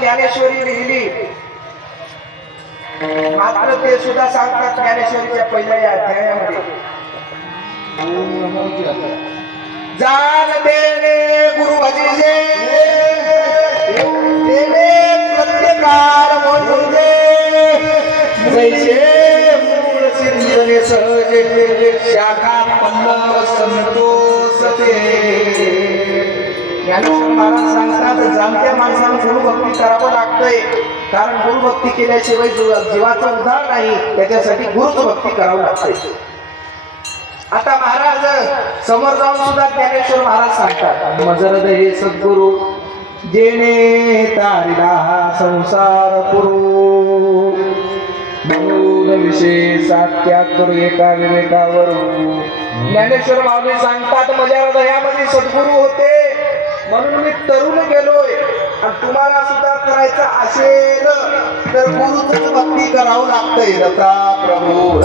ज्ञानेश्वरी लिहिली. मात्र ते सुद्धा सांगतात ज्ञानेश्वरीच्या पहिल्या या अध्यायामध्ये. जाण देणे गुरु भजीजे देणे प्रत्येकाल म्हणजे जैसे मूळ सिंधने सहजे शाखा पल्लव संतोष ते ज्ञानेश्वर महाराज सांगतात जाणत्या माणसानं गुरुभक्ती करावं लागतंय. कारण गुरुभक्ती केल्याशिवाय जीवाचा उद्धार नाही. त्याच्यासाठी गुरुच भक्ती करावं लागते आता महाराज समोर जाऊन सुद्धा ज्ञानेश्वर महाराज सांगतात मजरद हे सद्गुरु जेणे तारिला संसार पुरू. म्हणून विशेष त्याग एका विवेकावर ज्ञानेश्वर माऊली सांगतात माझ्या हृदयामध्ये सद्गुरु होते. म्हणून मी तरुण गेलोय. आणि तुम्हाला सुद्धा करायचं असेल तर गुरुच भक्ती करावं लागतंय. रथा प्रभू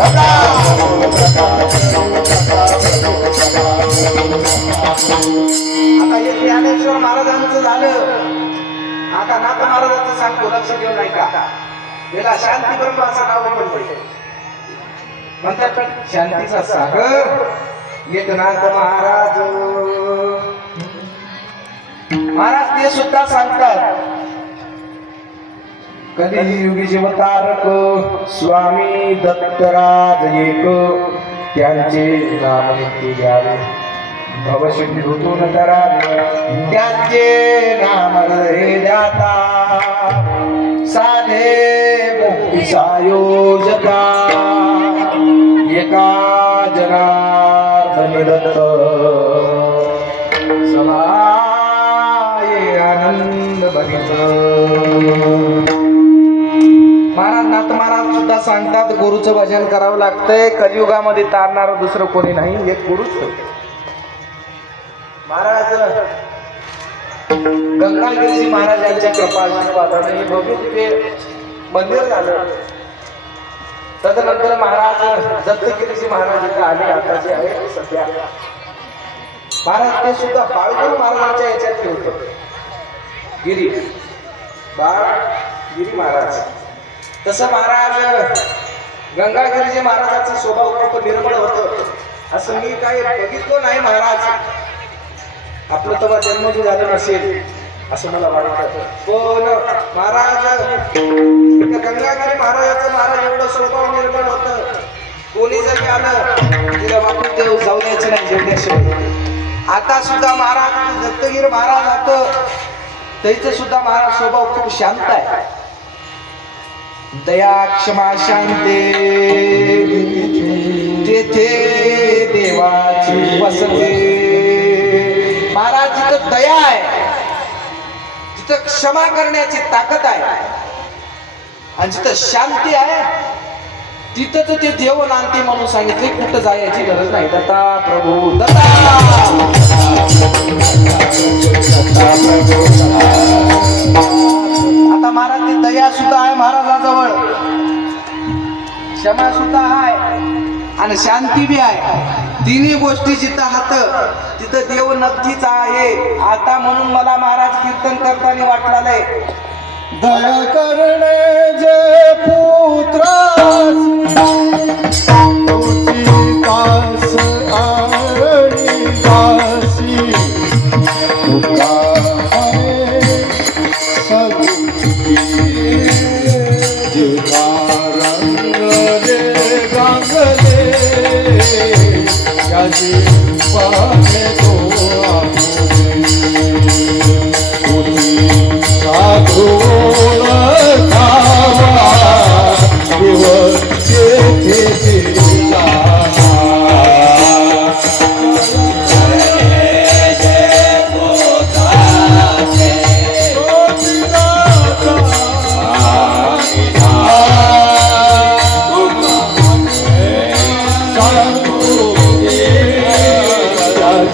आता हे ज्ञानेश्वर महाराजांचं झालं. आता नाथ महाराजांचं सांगतो लक्ष देऊ नाही का याला शांती ब्रह्म असं नाव पडलंय म्हणतात. शांतीचा सागर. एकनाथ महाराज. महाराज ते सुद्धा सांगतात. कलियुगी जीवतारक स्वामी दत्तराज एक त्यांचे नाम नित्य घ्यावे भवसिंधूतून करावे त्यांचे नाम हृदय द्याता साधे मुक्ती सायोजका एका जना आनंद भरित महाराज नाथ महाराज सुद्धा सांगतात गुरुचं भजन करावं लागतंय. कलियुगामध्ये तारणार दुसरं कोणी नाही एक गुरुच महाराज गंगागिरीजी महाराजांच्या कृपा आशीर्वादाने हे भव्य मंदिर झालं. तदनंतर महाराज दत्तगिरीजी महाराज इथे आले आता आहे सध्या. महाराज ते सुद्धा बाळगुरु महाराजांच्या याच्यात होतं गिरी. बाळ गिरी महाराज. तसं महाराज गंगागिरीजी महाराजाचा स्वभाव खूप निर्मळ होत. असं मी काही बघितलं नाही महाराज. आपलं तेव्हा जन्म झालं नसेल असं मला वाटतं. पण महाराज गंगागिरी महाराजाचं महाराज एवढं स्वभाव निर्मळ होत. कोणी जरी आलं तिला वापरून देव जाऊ द्यायचं नाही जेवढ्याशिवाय आता सुद्धा महाराज दत्तगिरी महाराज आता त्याचं सुद्धा महाराज स्वभाव खूप शांत आहे. दया क्षमा शांते. तेथे देवाची वसते. महाराज जिथं दया आहे जिथं क्षमा करण्याची ताकद आहे आणि जिथं शांती आहे तिथं ते देव नांती म्हणून सांगितले कुठं जायची गरज नाही. दत्ता प्रभू दत्ता! बी आहे. तिन्ही गोष्टी जिथं हात तिथं देव नक्कीच आहे. आता म्हणून मला महाराज कीर्तन करताना वाटलेलं आहे. दया करणे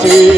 Happy.